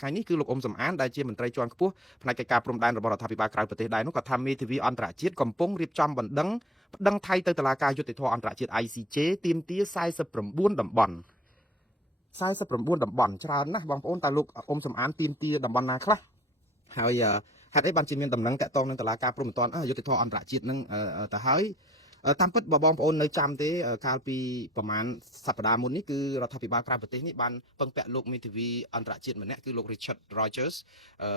ថ្ងៃនេះគឺលោកអ៊ុំសំអានដែលជាមន្ត្រីជាន់ខ្ពស់ផ្នែកកិច្ចការព្រំដែនរបស់រដ្ឋាភិបាលក្រៅប្រទេសដែរនោះក៏ថាមេធាវីអន្តរជាតិកំពុងរៀបចំបណ្ដឹងថៃទៅតុលាការយុត្តិធម៌អន្តរជាតិ ICJ ទាមទារ49តំបន់ច្រើនណាស់បងប្អូនតើលោកអ៊ុំសំអានទាមទារតំបន់ណាខ្លះហើយហេតុអីបានជាមានដំណឹងតាក់ទងនឹងតុលាការព្រហ្មទណ្ឌយុត្តិធម៌អន្តរជាតិនឹងទៅហើយតាមពិតបងប្អូននៅចាំទេកាលពីប្រហែលសប្តាហ៍មុននេះគឺរដ្ឋាភិបាលក្រៅប្រទេសនេះបានពឹងពាក់លោកមេធាវីអន្តរជាតិម្នាក់គឺលោក Richard Rogers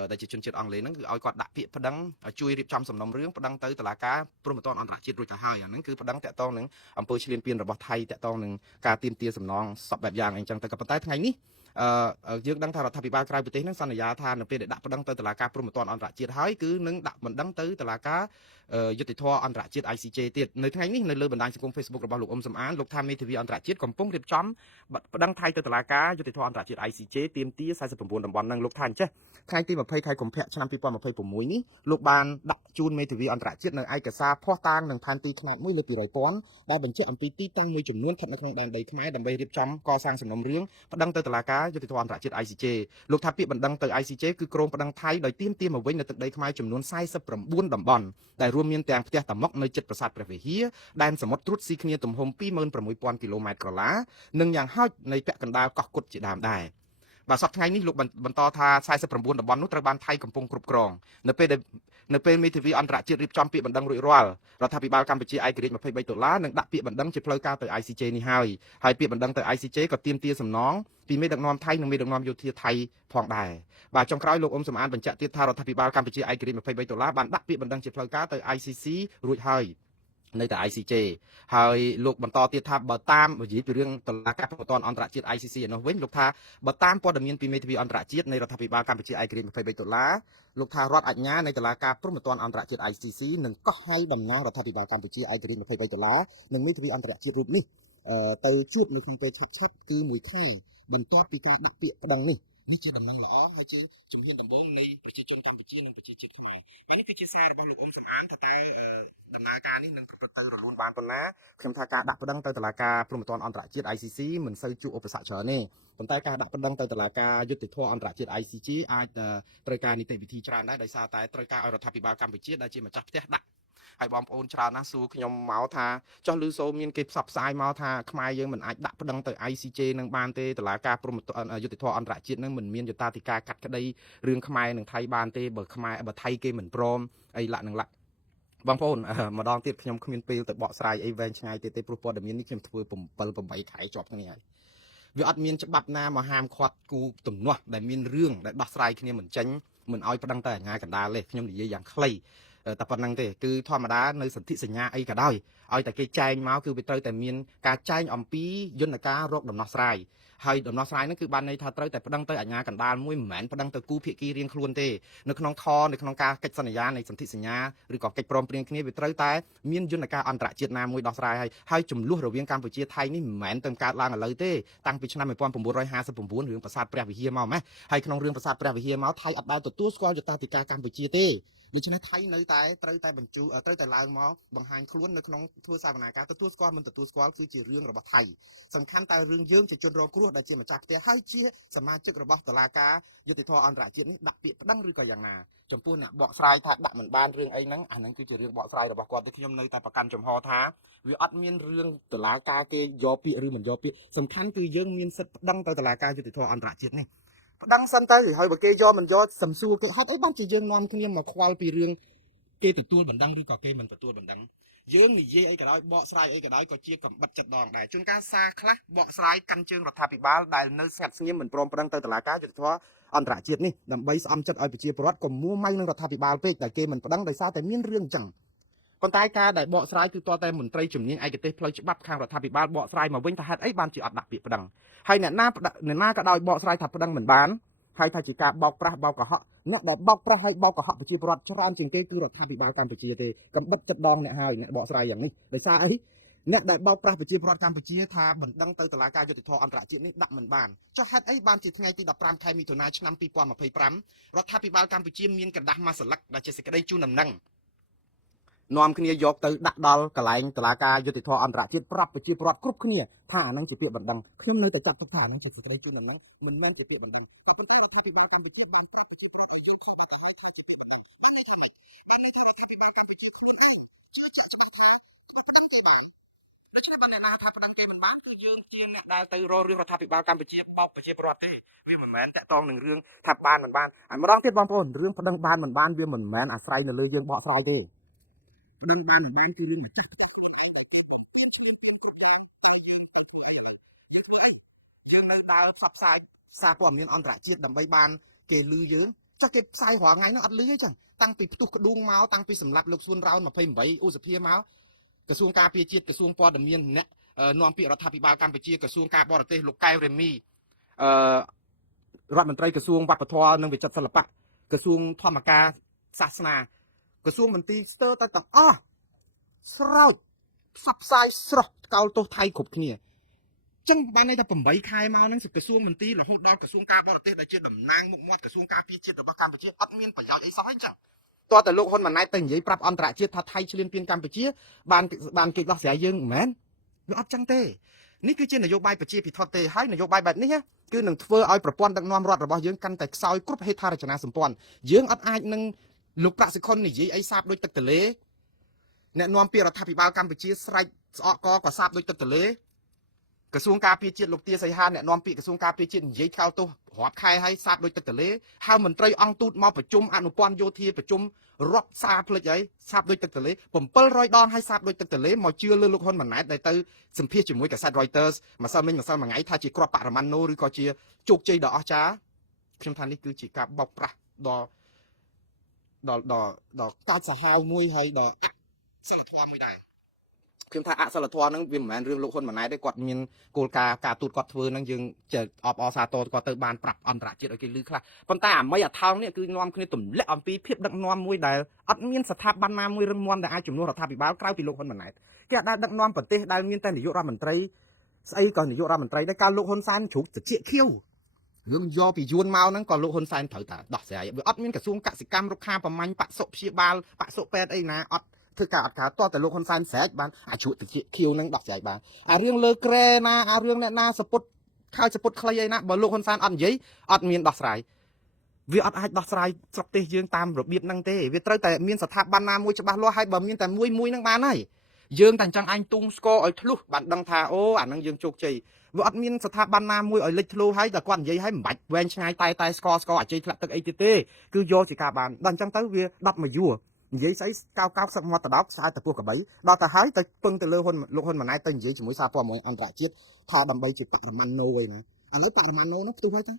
ដែលជាជនជាតិអង់គ្លេសហ្នឹងគឺឲ្យគាត់ដាក់ពាក្យប្តឹងជួយរៀបចំសំណុំរឿងប្តឹងទៅតុលាការព្រហ្មទណ្ឌអន្តរជាតិរួចទៅហើយអាហ្នឹងគឺប្តឹងតាក់ទងនឹងអំពើឈ្លានពានរបស់ថៃតាក់ទងនឹងការទាមទារសំណងសពបែបយ៉ាងអីចឹងទៅក៏ប៉ុន្តែថ្ងៃនេះយើងដឹងថារដ្ឋាភិបាលក្រៅប្រទេសនឹងសន្យាថានៅពេលដែលដាក់ប្តឹងទៅតុលាការព្រហ្មទណ្ឌអន្តរជាតិហើយគឺនឹងដាក់បណ្ដឹងទៅតុលាការយុត្តិធម៌អន្តរជាតិ ICJ ទៀតនៅថ្ងៃនេះនៅលើបណ្ដាញសង្គម Facebook របស់លោកអ៊ុំសំអានលោកថាមេធាវីអន្តរជាតិកំពុងរៀបចំប្តឹងថៃទៅតុលាការយុត្តិធម៌អន្តរជាតិ ICJ ទាមទារ49តំបន់នឹងលោកថាអញ្ចេះថ្ងៃទី20ខែកុម្ភៈឆ្នាំ2026នេះលោកបានដាក់ជូនមេធាវីអន្តរជាតិនៅឯកសារភស្តុតាងនឹងផែនទីខ្នាត1លើ200,000ដែលបញ្ជាក់អំពីទីតាំងមួយចំនួនស្ថិតនៅក្នុងដែនដីខ្មែរដើម្បីរៀបចំកសាងសំណុំរឿងប្តឹងទៅតុលាការយុត្តិធម៌អន្តរជាតិ ICJ លោកថាពាក្យបណ្ដឹងទៅ ICJ គឺក្រុមប្តឹងថៃដោយទាមទារមកវិញនៅទឹកដីខ្មែរចំនួន49តំបន់ដែលរួមមានទាំងផ្ទះតាម៉ុកនៅជិតប្រាសាទព្រះវិហារដែនសមុទ្រត្រួតស៊ីគ្នាទំហំ 26,000 គីឡូម៉ែត្រក្រឡានិងយ៉ាងហោចនៃពាក់កណ្ដាលកោះគុតជាដើមដែរបាទសប្តាហ៍ថ្ងៃនេះលោកបន្តថា49តំបន់នោះត្រូវបានថៃកំពុងគ្រប់គ្រងនៅពេលមេធាវីអន្តរជាតិរៀបចំពាក្យបណ្ដឹងរួចរាល់រដ្ឋាភិបាលកម្ពុជាឯករាជ្យ$23នឹងដាក់ពាក្យបណ្ដឹងជាផ្លូវការទៅ ICJ នេះហើយពាក្យបណ្ដឹងទៅ ICJ ក៏ទាមទារសំណងពីមេដឹកនាំថៃនិងមេដឹកនាំយោធាថៃផងដែរបាទចុងក្រោយលោកអ៊ុំសំអានបញ្ជាក់ទៀតថារដ្ឋាភិបាលកម្ពុជាឯករាជ្យ$23បានដាក់ពាក្យបណ្ដឹងជាផ្លូវការទៅ ICC រួចហើយនៅតែ ICJ ហើយលោកបន្តទៀតថាបើតាមនិយាយពីរឿងតុលាការព្រហ្មទណ្ឌអន្តរជាតិ ICC ឯនោះវិញលោកថាបើតាមព័ត៌មានពីមេធាវីអន្តរជាតិនៃរដ្ឋាភិបាលកម្ពុជាឯករាជ្យ$23លោកថារដ្ឋអាជ្ញានៃតុលាការព្រហ្មទណ្ឌអន្តរជាតិ ICC នឹងកោះហៅតំណាងរដ្ឋាភិបាលកម្ពុជាឯករាជ្យ$23និងមេធាវីអន្តរជាតិរូបនេះទៅជួបនៅក្នុងពេលឆាប់ៗគឺ1ខែបន្ទាប់ពីការដាក់ពាក្យប្តឹងនេះជាដំណឹងល្អហើយជាជំហានដំបូងនៃប្រជាជនកម្ពុជានិងប្រជាជាតិខ្មែរហើយនេះគឺជាសាររបស់លោកអ៊ុំសំអានថាតើដំណើរការនេះនឹងប្រព្រឹត្តទៅរលូនបានប៉ុណ្ណាខ្ញុំថាការដាក់ប្តឹងទៅតុលាការព្រហ្មទណ្ឌអន្តរជាតិ ICC មិនសូវជួបឧបសគ្គច្រើនទេប៉ុន្តែការដាក់ប្តឹងទៅតុលាការយុត្តិធម៌អន្តរជាតិ ICC អាចត្រូវការនីតិវិធីច្រើនដែរដោយសារតែត្រូវការឲ្យរដ្ឋាភិបាលកម្ពុជាដែលជាម្ចាស់ផ្ទះដាក់ហើយបងប្អូនច្រើនណាស់សួរខ្ញុំមកថាចុះឮសូរមានគេផ្សព្វផ្សាយមកថាខ្មែរយើងមិនអាចដាក់ប្តឹងទៅ ICJ នឹងបានទេតុលាការព្រហ្មទណ្ឌយុត្តិធម៌អន្តរជាតិនឹងមិនមានយុត្តាធិការកាត់ក្តីរឿងខ្មែរនិងថៃបានទេបើថៃគេមិនព្រមអីឡាក់នឹងឡាក់បងប្អូនម្ដងទៀតខ្ញុំគ្មានពេលទៅបកស្រាយអីវែងឆ្ងាយទេព្រោះព័ត៌មាននេះខ្ញុំធ្វើ7 8ខែជាប់គ្នាហើយវាអត់មានច្បាប់ណាមកហាមឃាត់គូទំនាស់ដែលមានរឿងដែលដោះស្រាយគ្នាមិនចេញមិនឲ្យប្តឹងទៅអាជ្ញាកណ្ដាលទេខ្ញុំនិយាយយ៉ាងខ្លីតែប៉ុណ្្នឹងទេគឺធម្មតានៅសន្ធិសញ្ញាអីក៏ដោយឲ្យតែគេចែងមកគឺវាត្រូវតែមានការចែងអំពីយន្តការរកដំណោះស្រាយហើយដំណោះស្រាយហ្នឹងគឺបានន័យថាត្រូវតែប្តឹងទៅអាជ្ញាកណ្ដាលមួយមិនមែនប្តឹងទៅគូភាគីរៀងខ្លួនទេនៅក្នុងការកិច្ចសន្យានៃសន្ធិសញ្ញាឬក៏កិច្ចព្រមព្រៀងគ្នាវាត្រូវតែមានយន្តការអន្តរជាតិណាមួយដោះស្រាយហើយចំនួនរវាងកម្ពុជាថៃនេះមិនមែនទៅកើតឡើងឥឡូវទេតាំងពីឆ្នាំ1959រឿងប្រាសាទព្រះវិហារមកម៉េះហើយក្នុងរឿងប្រាសាទព្រះវិហារមកថៃអត់ដែលទទួលស្គាល់យុត្តាធិការកម្ពុជាទេដូច្នេះថៃនៅតែត្រូវតែឡើងមកបង្ហាញខ្លួននៅក្នុងធ្វើសវនាការទទួលស្គាល់មិនទទួលស្គាល់គឺជារឿងរបស់ថៃសំខាន់តែរឿងយើងជាជនរងគ្រោះដែលជាម្ចាស់ផ្ទះហើយជាសមាជិករបស់តុលាការយុត្តិធម៌អន្តរជាតិនេះដាក់ពាក្យប្តឹងឬក៏យ៉ាងណាចំពោះអ្នកបកស្រាយថាដាក់មិនបានរឿងអីហ្នឹងអាហ្នឹងគឺជារឿងបកស្រាយរបស់គាត់តែខ្ញុំនៅតែប្រកាន់ចំហថាវាអត់មានរឿងតុលាការគេយកពាក្យឬមិនយកពាក្យសំខាន់គឺយើងមានសិទ្ធិប្តឹងទៅតុលាការយុត្តិធម៌អន្តរជាតិនេះប្តឹងសិនទៅហើយបើគេយកមិនយកសំសួរគេហេតុអីបានជាយើងនាំគ្នាមកខ្វល់ពីរឿងគេទទួលបណ្ដឹងឬក៏គេមិនទទួលបណ្ដឹងយើងនិយាយអីក៏ដោយបកស្រាយអីក៏ដោយក៏ជាកំបិតចិត្តដងដែរជួនកាលសារខ្លះបកស្រាយកាន់ជើងរដ្ឋាភិបាលដែលនៅស្ងាត់ស្ងៀមមិនព្រមប្តឹងទៅតុលាការយុត្តិធម៌អន្តរជាតិនេះដើម្បីស្អំចិត្តឲ្យប្រជាពលរដ្ឋកុំមួម៉ៅនឹងរដ្ឋាភិបាលពេកតែគេមិនប្តឹងដោយសារតែមានរឿងអញ្ចឹងប៉ុន្តែការដែលបកស្រាយគឺតតែមន្ត្រីជំនាញឯកទេសផ្លូវច្បាប់ខាងរដ្ឋាភិបាលបកស្រាយមកវិញថាហេតុអីបានជាអត់ដាក់ពាក្យប្តឹងហើយអ្នកណាក៏ដោយបកស្រាយថាប្តឹងមិនបានហើយថាជាការបោកប្រាស់បោកកុហកអ្នកដែលបោកប្រាស់ហើយបោកកុហកប្រជាពលរដ្ឋច្រើនជាងគេគឺរដ្ឋាភិបាលកម្ពុជាទេកំបិតចិត្តដងអ្នកហើយអ្នកបកស្រាយយ៉ាងនេះដោយសារអីអ្នកដែលបោកប្រាស់ប្រជាពលរដ្ឋកម្ពុជាថាបណ្ដឹងទៅតុលាការយុត្តិធម៌អន្តរជាតិនេះដាក់មិនបានចុះហេតុអីបានជាថ្ងៃទី15ខែមិថុនាឆ្នាំ2025រដ្ឋាភិបាលកម្ពុជាមានកណ្ដាស់មួយសន្លឹកដែលជាសេចក្តីជូនដំណឹង នាំគ្នាយកទៅដាក់ដល់កន្លែងតុលាការយុតិធធអន្តរជាតិប្រាប់ប្រជាពលរដ្ឋគ្រប់គ្នាថាអានឹងជាពាក្យបណ្ដឹងខ្ញុំនៅតែចាត់ទុកថាអានឹងជាសេចក្តីជឿនដំណឹងមិនមែនជាពាក្យបណ្ដឹងតែប៉ុន្តែរដ្ឋាភិបាលកម្ពុជាបានដូច្នេះបណ្ណាថាបណ្ដឹងគេមិនបានគឺយើងជាអ្នកដែលទៅរករឿងរដ្ឋាភិបាលកម្ពុជាបោកប្រជាពលរដ្ឋទេវាមិនមែនតាក់ទងនឹងរឿងថាបានមិនបានហើយម្ដងទៀតបងប្អូនរឿងបណ្ដឹងបានមិនបានវាមិនមែនអាស្រ័យនៅលើយើងបកស្រាយទេបណ្ដឹងបានមិនបានគឺរឿងចាស់យើងនៅដើរផ្សព្វផ្សាយសារព័ត៌មានអន្តរជាតិដើម្បីបានគេលឺយើងចាស់គេផ្សាយរាល់ថ្ងៃហ្នឹងអត់លឺទេចឹងតាំងពីផ្ទុះក្ដួងមកតាំងពីសម្លាប់លោកសួនរោន28ឧសភាមកក្រសួងការពារជាតិក្រសួងព័ត៌មានអ្នកនាំពាក្យរដ្ឋាភិបាលកម្ពុជាក្រសួងការបរទេសលោកកែវរេមីរដ្ឋមន្ត្រីក្រសួងវប្បធម៌និងវិចិត្រសិល្បៈក្រសួងធម្មការសាសនាក្រសួងមន្ទីរស្ទើរតែទាំងអស់ស្រោចផ្សព្វផ្សាយស្រស់កោលទោសថៃគ្រប់គ្នាចឹងបានន័យថា8ខែមកហ្នឹងក្រសួងមន្ទីររហូតដល់ក្រសួងការបរទេសដែលជាតំណាងមុខមាត់ក្រសួងការពារជាតិរបស់កម្ពុជាអត់មានប្រយោជន៍អីសោះអីចឹងតើតើលោកហ៊ុនម៉ាណែតទៅនិយាយប្រាប់អន្តរជាតិថាថៃឈ្លានពានកម្ពុជាបានគេដោះស្រាយយើងមិនមែនវាអត់ចឹងទេនេះគឺជានយោបាយប្រជាពិធដ្ឋទេហើយនយោបាយបែបនេះគឺនឹងធ្វើឲ្យប្រព័ន្ធដឹកនាំរដ្ឋរបស់យើងកាន់តែខ្សោយគ្រប់ហេដ្ឋារចនាសម្ព័ន្ធយើងអត់អាចនឹងលោកប្រាក់សិខុននិយាយអីសាបដូចទឹកទលេអ្នកនាំពាក្យរដ្ឋាភិបាលកម្ពុជាស្រែកស្អកកក៏សាបដូចទឹកទលេក្រសួងការពារជាតិលោកទាសីហាអ្នកនាំពាក្យក្រសួងការពារជាតិនិយាយខោទោសរាប់ខែហើយសាបដូចទឹកទលេហើយមន្ត្រីអង្គទូតមកប្រជុំអនុព័ន្ធយោធាប្រជុំរាប់សារផ្លេចហើយសាបដូចទឹកទលេ700ដងហើយសាបដូចទឹកទលេមកជឿលើលោកហ៊ុនម៉ាណែតដែលទៅសម្ភាសជាមួយកាសែត Reuters ម្សិលមិញម្សិលមួយថ្ងៃថាជាគ្រាប់បរិមាណណូឬក៏ជាជោគជ័យដ៏អស្ចារ្យខ្ញុំថានេះគឺជាការបោកប្រាស់ដល់កាចសាហាវមួយហើយដល់អសិលធម៌មួយដែរខ្ញុំថាអសិលធម៌ហ្នឹងវាមិនមែនរឿងលោកហ៊ុនម៉ាណែតទេគាត់មានគោលការណ៍ការទូតគាត់ធ្វើហ្នឹងយើងចេះអបអរសាទរគាត់ទៅបានប្រាប់អន្តរជាតិឲ្យគេឮខ្លះប៉ុន្តែអាមីអាថោងនេះគឺនាំគ្នាទម្លាក់អំពីភាពដឹកនាំមួយដែលអត់មានស្ថាប័នណាមួយរឹងមាំដែលអាចជំនួសរដ្ឋាភិបាលក្រៅពីលោកហ៊ុនម៉ាណែតគេអាចដឹកនាំប្រទេសដែលមានតែនាយករដ្ឋមន្ត្រីស្អីក៏នាយករដ្ឋមន្ត្រីដែរកាលលោកហ៊ុនសែនជ្រុកតិចខៀវរឿងយកពីយួនមកហ្នឹងក៏លោកហ៊ុនសែនត្រូវតែដោះស្រាយវាអត់មានក្រសួងកសិកម្មរុក្ខាប្រមាញ់បសុព្យាបាលបសុពេទ្យអីណាអត់ធ្វើការអត់ការតតែលោកហ៊ុនសែនស្រែកបានអាជ្រុកតិចខៀវហ្នឹងដោះស្រាយបានអារឿងលើក្រែណាអារឿងអ្នកណាសពុតខើសពុតខ្លីអីណាបើលោកហ៊ុនសែនអត់និយាយអត់មានដោះស្រាយវាអត់អាចដោះស្រាយស្រុកទេសយើងតាមរបៀបហ្នឹងទេវាត្រូវតែមានស្ថាប័នណាមួយច្បាស់លាស់ហើយបើមានតែមួយហ្នឹងបានហើយយើងតែអញ្ចឹងអញទុងស្គរឲ្យធ្លុះបានដឹងថាអូអាហ្នឹងយើងជោគជ័យវាអត់មានស្ថាប័នណាមួយឲ្យលេចធ្លោហើយតែគាត់និយាយឲ្យមិនបាច់វែងឆ្ងាយតែស្គរអាជ័យធ្លាក់ទឹកអីទៀតទេគឺយកជាការបានដល់អញ្ចឹងទៅវា10មួយយួរនិយាយស្អីកោសឹកមាត់ទៅដល់ខ្សែទៅពោះកបីដល់ទៅហើយទៅពឹងទៅលើលោកហ៊ុនម៉ាណែតទៅនិយាយជាមួយសារព័ត៌មានអន្តរជាតិថាដើម្បីជាបរិមាណណូឯណាឥឡូវបរិមាណណូនោះផ្ទុះហើយតា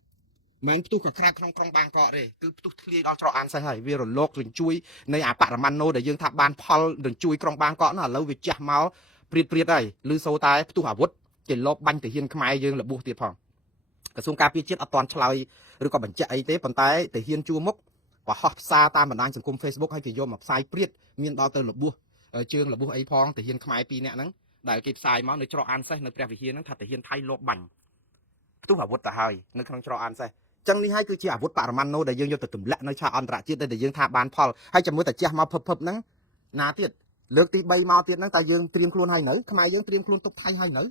មិនផ្ទុះក៏ក្រាបក្នុងក្រុងបាងកកទេគឺផ្ទុះធ្លាយដល់ច្រកអានសេះហើយវារលករញ្ជួយនៃអាបរិមាណណូដែលយើងថាបានផលរញ្ជួយក្រុងបាងកកនោះឥឡូវវាចាស់មកព្រាតហើយឬសូតែផ្ទុះអាវុធគេលបបាញ់ទាហានខ្មែរយើងរបួសទៀតផងក្រសួងការពារជាតិអត់ទាន់ឆ្លើយឬក៏បញ្ជាក់អីទេប៉ុន្តែទាហានជួមុខបោះផ្សារតាមបណ្ដាញសង្គម Facebook ឲ្យគេយកមកផ្សាយព្រាតមានដល់ទៅរបួសជើងរបួសអីផងទាហានខ្មែរ2នាក់ហ្នឹងដែលគេផ្សាយមកនៅច្រកអានសេះនៅព្រះវិហារហ្នឹងថាទាហានថៃលបបាញ់ផ្ទុះអាវុធទៅហើយនៅក្នុងច្រកអានសេះចឹងនេះហើយគឺជាអាវុធបរិមាណណូដែលយើងយកទៅទម្លាក់នៅឆាកអន្តរជាតិដែលយើងថាបានផលហើយជាមួយតែជះមកភឹបហ្នឹងណាទៀតលើកទី3មកទៀតហ្នឹងតែយើងត្រៀមខ្លួនហើយនៅខ្មែរយើងត្រៀមខ្លួនទុកថៃហើយនៅ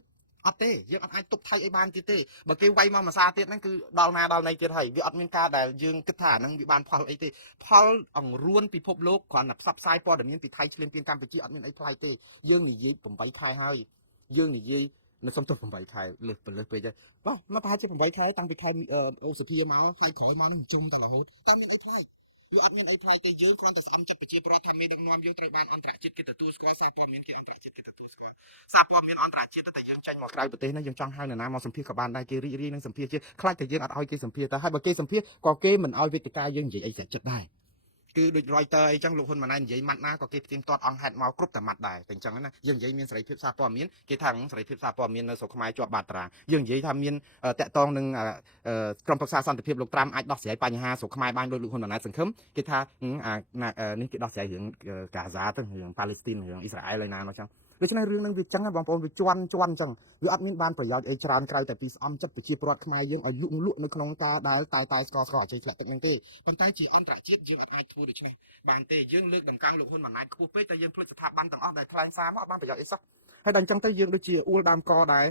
អត់ទេយើងអត់អាចទុកថៃអីបានទៀតទេបើគេវាយមកមួយសាទៀតហ្នឹងគឺដល់ណាដល់ណីទៀតហើយវាអត់មានការដែលយើងគិតថាហ្នឹងវាបានផលអីទេផលអង្រួនពិភពលោកគ្រាន់តែផ្សព្វផ្សាយព័ត៌មានពីថៃឈ្លានពានកម្ពុជាអត់មានអីថ្លៃទេយើងនិយាយ8ខែហើយយើងនិយាយនៅសុំទោះ8ខែលើសពេកហើយបាទមកប្រហែលជា8ខែតាំងពីខែអូសភាមកថ្ងៃក្រោយមកនឹងជុំតរហូតតែមានអីថ្លៃវាអត់មានអីថ្លៃទេយើងគ្រាន់តែស្អំចិត្តប្រជាប្រដ្ឋថាមានដឹកនាំយើងត្រូវបានអន្តរជាតិគេទទួលស្គាល់សារព័ត៌មានគេអន្តរជាតិគេទទួលស្គាល់សារព័ត៌មានអន្តរជាតិតែយើងចេញមកក្រៅប្រទេសហ្នឹងយើងចង់ហៅនរណាមកសម្ភាសក៏បានដែរគេរីករាយនឹងសម្ភាសជាខ្លាចតែយើងអត់ឲ្យគេសម្ភាសតែហើយបើគេសម្ភាសក៏គេមិនឲ្យវេទិកាយើងនិយាយអីស្រាច់ចិត្តដែរគឺដូច Reuters អីចឹងលោកហ៊ុនម៉ាណែតនិយាយម៉ាត់ណាក៏គេផ្ទៀងទាត់អង្គហេតុមកគ្រប់តែម៉ាត់ដែរតែអញ្ចឹងណាយើងនិយាយមានសេរីភាពសារព័ត៌មានគេថាសេរីភាពសារព័ត៌មាននៅស្រុកខ្មែរជាប់បាតតារាងយើងនិយាយថាមានតាក់ទងនឹងក្រុមប្រឹក្សាសន្តិភាពលោកត្រាំអាចដោះស្រាយបញ្ហាស្រុកខ្មែរបានដោយលោកហ៊ុនម៉ាណែតសង្ឃឹមគេថានេះគេដោះស្រាយរឿងកាហ្សាទៅរឿងប៉ាឡេស្ទីនរឿងអ៊ីស្រាអែលឯណានោះចឹង ដូច្នេះរឿងនឹងវាចឹងបងប្អូនវាជន់ចឹងវាអត់មានបានប្រយោជន៍អីច្រើនក្រៅតែពីស្អំចិត្តប្រជាពលរដ្ឋខ្មែរយើងឲ្យលក់នៅក្នុងការដែលតែស្កអជ័យធ្លាក់ទឹកហ្នឹងទេប៉ុន្តែជាអន្តរជាតិយើងអាចធ្វើដូច្នេះបានទេយើងលើកតម្កើងលោកហ៊ុនម៉ាណែតខ្ពស់ពេកតែយើងភ្លេចស្ថាប័នទាំងអស់ដែលថ្លែងសារមកអត់បានប្រយោជន៍អីសោះហើយដល់អញ្ចឹងទៅយើងដូចជាអួលដើមកដែរ